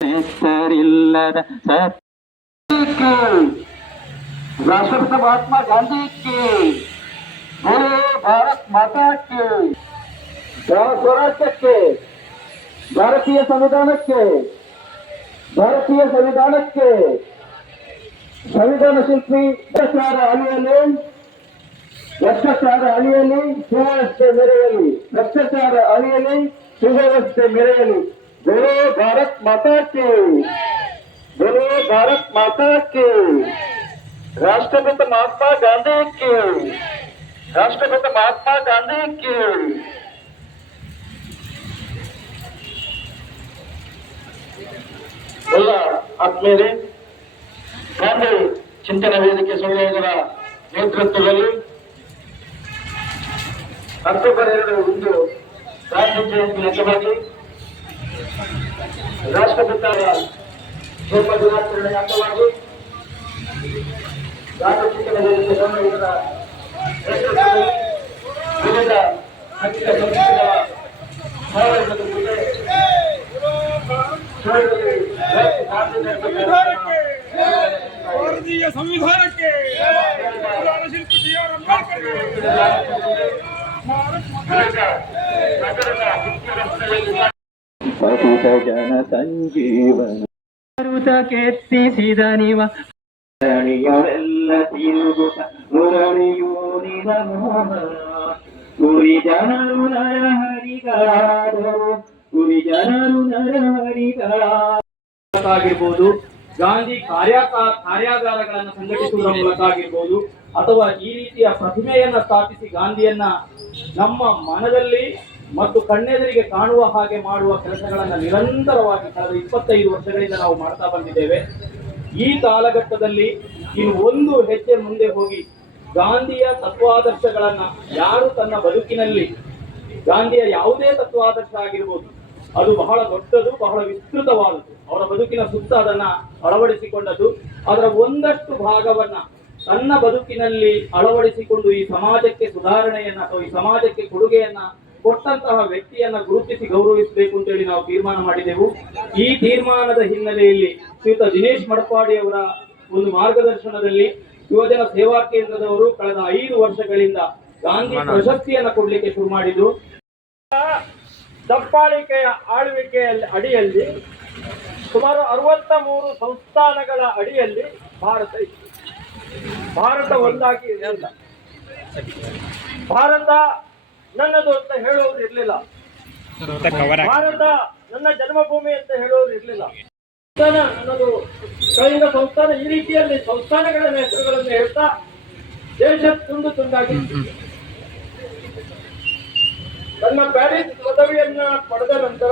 ಹೆಸರಿಲ್ಲದ ಸತ್ಯಕ್ಕೆ ರಾಷ್ಟ್ರಪಿತ ಮಹಾತ್ಮ ಗಾಂಧಿಗೆ बोलो भारत माता के ಸ್ವರಾಜ್ಯಕ್ಕೆ ಭಾರತೀಯ ಸಂವಿಧಾನಕ್ಕೆ ಭಾರತೀಯ ಸಂವಿಧಾನಕ್ಕೆ ಸಂವಿಧಾನ ಶಿಲ್ಪಿ ಭ್ರಷ್ಟಾಚಾರ ಅಳಿಯಲಿ ಭ್ರಷ್ಟಾಚಾರ ಅಳಿಯಲಿ ಸುವ್ಯವಸ್ಥೆ ಮೆರೆಯಲಿ ಭ್ರಷ್ಟಾಚಾರ ಅಳಿಯಲಿ ಸುವ್ಯವಸ್ಥೆ ಮೆರೆಯಲಿ बोलो भारत माता के बोलो भारत माता के राष्ट्रपिता महात्मा गांधी के राष्ट्रपिता महात्मा गांधी के ಎಲ್ಲ ಆತ್ಮೀಯರೇ ಗಾಂಧಿ ಚಿಂತನ ವೇದಿಕೆ ಸಂಯೋಜನ ನೇತೃತ್ವದಲ್ಲಿ ಅಕ್ಟೋಬರ್ ಎರಡು ಇಂದು ಗಾಂಧಿ ಜಯಂತಿ ಅಂಗವಾಗಿ ರಾಷ್ಟ್ರಪಿತರ ಜನ್ಮ ದಿನಾಚರಣೆ ಅಂಗವಾಗಿ ವೇದಿಕೆ ವಿವಿಧ ಸಂಸ್ಥೆಗಳ ಶಿವರಲ್ಲಿ ಭಾರತೀಯ ಸಂವಿಧಾನಕ್ಕೆ ಸಂವಿಧಾನ ಶಿಲ್ಪಿ ಆರ್ ಅಂಬೇಡ್ಕರ್ಗೆ ಪತಿತ ಜನ ಸಂಜೀವನ. ಮರುತ ಕೆತ್ತಿಸಿದ ನಿವ. ಮುರಳಿಯುವೆಲ್ಲ ತಿರುಗುತ್ತ ಮುರಳಿಯೋ ನಿನ ಕುರಿ ಜನರು ನರಹರಿಗಳಾದರು ಕುರಿ ಜನರು ನರಹರಿಗಳಾಗಿರ್ಬೋದು ಗಾಂಧಿ ಕಾರ್ಯ ಕಾರ್ಯಾಗಾರಗಳನ್ನು ಸಂಘಟಿಸುವುದರ ಮೂಲಕ ಆಗಿರ್ಬೋದು ಅಥವಾ ಈ ರೀತಿಯ ಪ್ರತಿಮೆಯನ್ನ ಸ್ಥಾಪಿಸಿ ಗಾಂಧಿಯನ್ನ ನಮ್ಮ ಮನದಲ್ಲಿ ಮತ್ತು ಕಣ್ಣೆದುರಿಗೆ ಕಾಣುವ ಹಾಗೆ ಮಾಡುವ ಕೆಲಸಗಳನ್ನ ನಿರಂತರವಾಗಿ ಕಳೆದ ಇಪ್ಪತ್ತೈದು ವರ್ಷಗಳಿಂದ ನಾವು ಮಾಡ್ತಾ ಬಂದಿದ್ದೇವೆ. ಈ ಕಾಲಘಟ್ಟದಲ್ಲಿ ಇನ್ನು ಒಂದು ಹೆಜ್ಜೆ ಮುಂದೆ ಹೋಗಿ ಗಾಂಧಿಯ ತತ್ವಾದರ್ಶಗಳನ್ನ ಯಾರು ತನ್ನ ಬದುಕಿನಲ್ಲಿ, ಗಾಂಧಿಯ ಯಾವುದೇ ತತ್ವಾದರ್ಶ ಆಗಿರ್ಬೋದು, ಅದು ಬಹಳ ದೊಡ್ಡದು, ಬಹಳ ವಿಸ್ತೃತವಾದದ್ದು. ಅವರ ಬದುಕಿನ ಸುತ್ತ ಅದನ್ನ ಅಳವಡಿಸಿಕೊಂಡದ್ದು. ಅದರ ಒಂದಷ್ಟು ಭಾಗವನ್ನ ತನ್ನ ಬದುಕಿನಲ್ಲಿ ಅಳವಡಿಸಿಕೊಂಡು ಈ ಸಮಾಜಕ್ಕೆ ಸುಧಾರಣೆಯನ್ನ ಅಥವಾ ಈ ಸಮಾಜಕ್ಕೆ ಕೊಡುಗೆಯನ್ನ ಕೊಟ್ಟಂತಹ ವ್ಯಕ್ತಿಯನ್ನ ಗುರುತಿಸಿ ಗೌರವಿಸಬೇಕು ಅಂತ ಹೇಳಿ ನಾವು ತೀರ್ಮಾನ ಮಾಡಿದೆವು. ಈ ತೀರ್ಮಾನದ ಹಿನ್ನೆಲೆಯಲ್ಲಿ ಶ್ರೀಯುತ ದಿನೇಶ್ ಮಡಪಾಡಿ ಅವರ ಒಂದು ಮಾರ್ಗದರ್ಶನದಲ್ಲಿ ಯುವಜನ ಸೇವಾ ಕೇಂದ್ರದವರು ಕಳೆದ ಐದು ವರ್ಷಗಳಿಂದ ಗಾಂಧಿ ಪ್ರಶಸ್ತಿಯನ್ನ ಕೊಡ್ಲಿಕ್ಕೆ ಶುರು ಮಾಡಿದ್ರು ದಪ್ಪಾಳಿಕೆಯ ಆಳ್ವಿಕೆಯಲ್ಲಿ ಅಡಿಯಲ್ಲಿ ಸುಮಾರು ಅರವತ್ತ ಮೂರು ಸಂಸ್ಥಾನಗಳ ಅಡಿಯಲ್ಲಿ ಭಾರತ ಇತ್ತು. ಭಾರತ ಒಂದಾಗಿ ಭಾರತ ನನ್ನದು ಅಂತ ಹೇಳೋರು ಇರಲಿಲ್ಲ. ಭಾರತ ನನ್ನ ಜನ್ಮಭೂಮಿ ಅಂತ ಹೇಳೋರು ಇರಲಿಲ್ಲ. ನನ್ನದು ಕಳಿಂಗ ಸಂಸ್ಥಾನ ಈ ರೀತಿಯಲ್ಲಿ ಸಂಸ್ಥಾನಗಳ ಹೆಸರುಗಳನ್ನು ಹೇಳ್ತಾ ದೇಶ ತುಂಡು ತುಂಡಾಗಿ ನನ್ನ ಪ್ಯಾರಿಸ್ ಪದವಿಯನ್ನ ಪಡೆದ ನಂತರ